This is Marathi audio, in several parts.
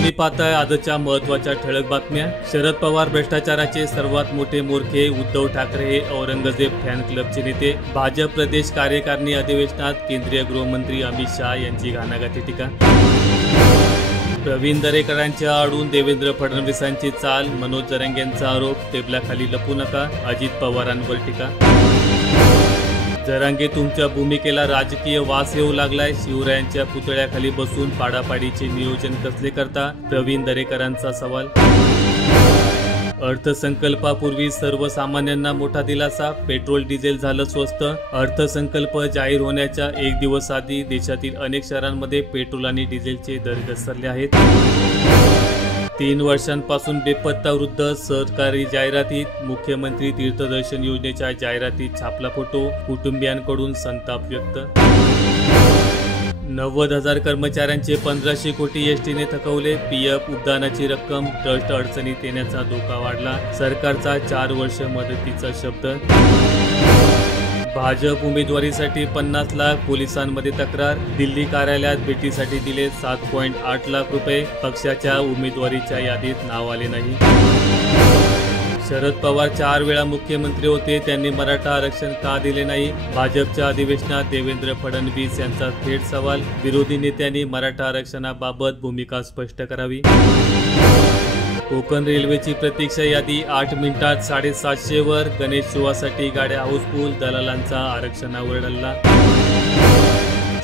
तुम्ही पाहताय आजच्या महत्त्वाच्या ठळक बातम्या। शरद पवार भ्रष्टाचाराचे सर्वात मोठे मूर्खे, उद्धव ठाकरे हे औरंगजेब फॅन क्लबचे नेते। भाजप प्रदेश कार्यकारिणी अधिवेशनात केंद्रीय गृहमंत्री अमित शहा यांची घाणाघाती टीका। प्रवीण दरेकरांच्या आडून देवेंद्र फडणवीसांची चाल, मनोज जरांगेंचा आरोप, टेबलाखाली लपू नका, अजित पवारांवर टीका। जरांगे तुमच्या भूमिकेला राजकीय वास येऊ लागलाय, शिवरायांच्या पुतळ्याखाली बसून पाडापाडीचे नियोजन कसले करता, प्रवीण दरेकरांचा सवाल। अर्थसंकल्पापूर्वी सर्वसामान्यांना मोठा दिलासा, पेट्रोल डिझेल झालं स्वस्त। अर्थसंकल्प जाहीर होण्याच्या एक दिवस आधी देशातील अनेक शहरांमध्ये पेट्रोल आणि डिझेलचे दर घसरले आहेत। 3 वर्षांपासून बेपत्ता वृद्ध, सरकारी जाहिरातीत मुख्यमंत्री तीर्थदर्शन योजनेच्या जाहिरातीत छापला फोटो, कुटुंबियांकडून संताप व्यक्त। 90,000 कर्मचाऱ्यांचे 1500 कोटी एसटीने थकवले, पीएफ उद्यानाची रक्कम, ट्रस्ट अडचणीत येण्याचा धोका वाढला, सरकारचा 4 वर्ष मदतीचा शब्द। भाजप उमेदवारीसाठी 50 लाख, पोलिसांमध्ये तक्रार, दिल्ली कार्यालयात भेटीसाठी दिले 7.8 लाख रुपये, पक्षाच्या उमेदवारीच्या यादीत नाव आले नाही। शरद पवार 4 वेळा मुख्यमंत्री होते, त्यांनी मराठा आरक्षण का दिले नाही, भाजपच्या अधिवेशनात देवेंद्र फडणवीस यांचा थेट सवाल, विरोधी नेत्यांनी मराठा आरक्षणाबाबत भूमिका स्पष्ट करावी। कोकण रेल्वेची प्रतीक्षा यादी 8 मिनिटात 750 वर, गणेशोत्सवासाठी गाड्या हाऊसफुल, दलालांचा आरक्षणावर डल्ला।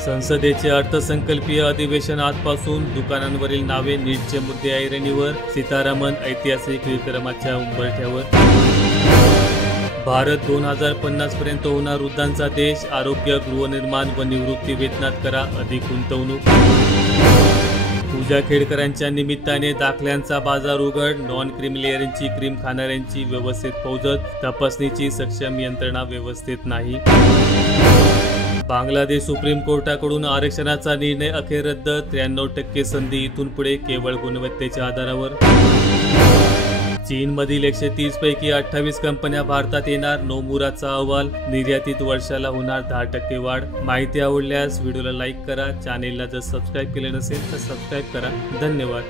संसदेचे अर्थसंकल्पीय अधिवेशन आजपासून, दुकानांवरील नावे, नीटचे मुद्दे ऐरणीवर, सीतारामन ऐतिहासिक विक्रमाच्या उंबरठ्यावर। भारत 2050 पर्यंत होणार वृद्धांचा देश, आरोग्य, गृहनिर्माण व निवृत्ती वेतनात करा अधिक गुंतवणूक। पूजा खेडकरांच्या निमित्ताने दाखल्यांचा बाजार उघड, नॉन क्रिमिलेअरची क्रीम खाणाऱ्यांची व्यवस्थित फौजत, तपासणीची सक्षम यंत्रणा व्यवस्थित नाही। बांगलादेश सुप्रीम कोर्टाकडून आरक्षणाचा निर्णय अखेर रद्द, 93% संधी इथून पुढे केवळ गुणवत्तेच्या आधारावर। चीनमधील 130 पैकी 28 कंपन्या भारतात येणार, नोमुराचा अहवाल, निर्यातीत वर्षाला होणार 10% वाढ। माहिती आवडल्यास व्हिडिओला लाईक करा, चॅनेलला जर सबस्क्राईब केले नसेल तर सबस्क्राईब करा। धन्यवाद।